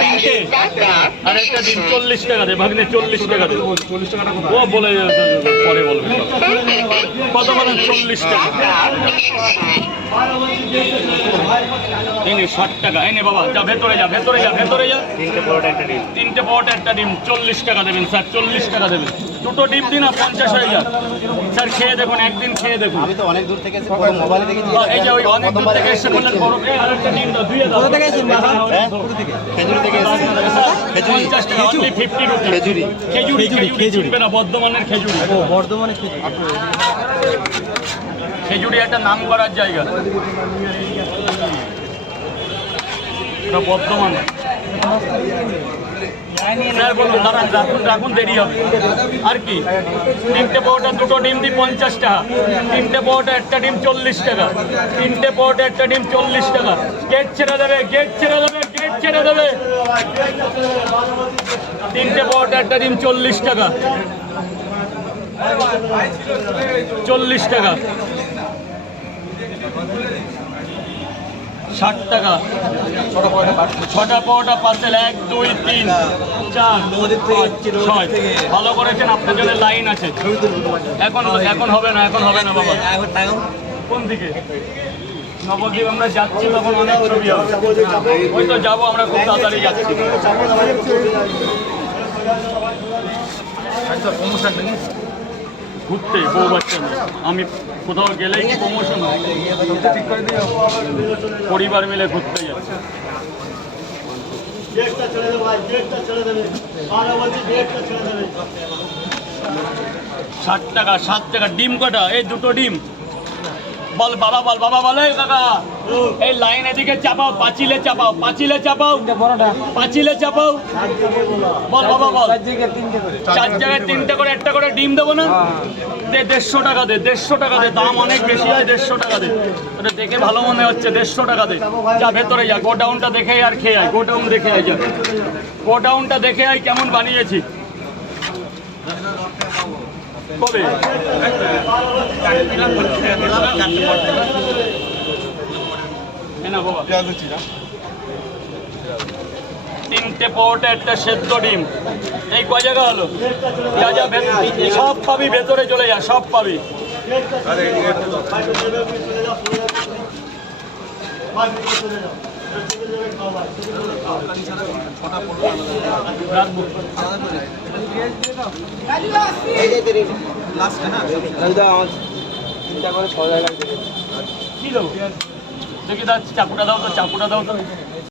তিনটে আর একটা ডিম চল্লিশ টাকা দে ভাগ্নে চল্লিশ টাকা দে। চল্লিশ টাকাটা ও বলে পরে বলবে কত বলেন চল্লিশ টাকা। এনে ষাট টাকা। এনে বাবা যা ভেতরে যা ভেতরে যা ভেতরে যা। তিনটে পরোটা একটা ডিম। তিনটে পট একটা ডিম। চল্লিশ টাকা দেবেন স্যার চল্লিশ টাকা দেবেন। দুটো ডিম দিন না পঞ্চাশ হয়ে যাক। স্যার খেয়ে দেখুন একদিন খেয়ে দেখুন। আমি তো অনেক দূর থেকে এসে পুরো মোবাইলে দেখেছি। এই যে ওই অনেক দূর থেকে এসে বললেন বড় এই আরেকটা ডিম দাও দিয়ে দাও। কোথা থেকে এসেছেন বাবা? হ্যাঁ? খেজুরি থেকে এসেছি খেজুরি। পঞ্চাশ টাকা only 50 রুপি। খেজুরি। খেজুরি খেজুরি না বর্ধমানের খেজুরি। বর্ধমানে খেজুরি। একটা নাম করার জায়গা। বর্ধমানে রাখুন রাখুন, দেরি হবে। আর কি? তিনটে পাওয়াটা দুটো ডিম দিই পঞ্চাশ টাকা। তিনটে পাওয়াটা একটা ডিম চল্লিশ টাকা। তিনটে পাওয়াটা একটা ডিম চল্লিশ টাকা। গেট ছেড়ে দেবে গেট ছেড়ে দেবে গেট ছেড়ে দেবে। তিনটে পাওয়াটা একটা ডিম চল্লিশ টাকা। চল্লিশ টাকা। ষাট টাকা। ছটা পাওয়াটা পার্সেল এক দুই তিন চার ছয়। ভালো করেছেন আপনার জন্য লাইন আছে। এখন এখন হবে না এখন হবে না বাবা। কোন দিকে? নবদ্বীপ আমরা যাচ্ছি তখন অনেক ছবি হবে ওই তো যাব আমরা খুব তাড়াতাড়ি যাচ্ছি। ঘুরতে, বউ বাচ্চা নিয়ে। আমি কোথাও গেলেই কি প্রমোশন পরিবার মিলে ঘুরতে যাচ্ছি ষাট টাকা, সাত টাকা, ডিম কটা? এই দুটো ডিম। বল বাবা বল বাবা বলে কাকা। এই লাইন এদিকে চাপাও পাঁচিলে চাপাও পাঁচিলে চাপাও পাঁচিলে চাপাও। বল। বাবা বল। চার জায়গায় তিনটে করে। একটা করে ডিম দেবো না? দে দেড়শো টাকা দে দেড়শো টাকা দে। দাম অনেক বেশি হয় দেড়শো টাকা দে। ওটা দেখে ভালো মনে হচ্ছে দেড়শো টাকা দে। যা ভেতরে যা গোডাউনটা দেখে আর খেয়ে আয় গোডাউন দেখে আয় যা। গোডাউনটা দেখে আয় কেমন বানিয়েছি। কবে? তিনটে পরোটা একটা সেদ্ধ ডিম। এই ক জায়গা হলো? যা যা সব পাবি ভেতরে চলে যা সব পাবি। রাখব। কি দেবো দেখি দাও চাকুটা দাও তো চাকুটা দাও তো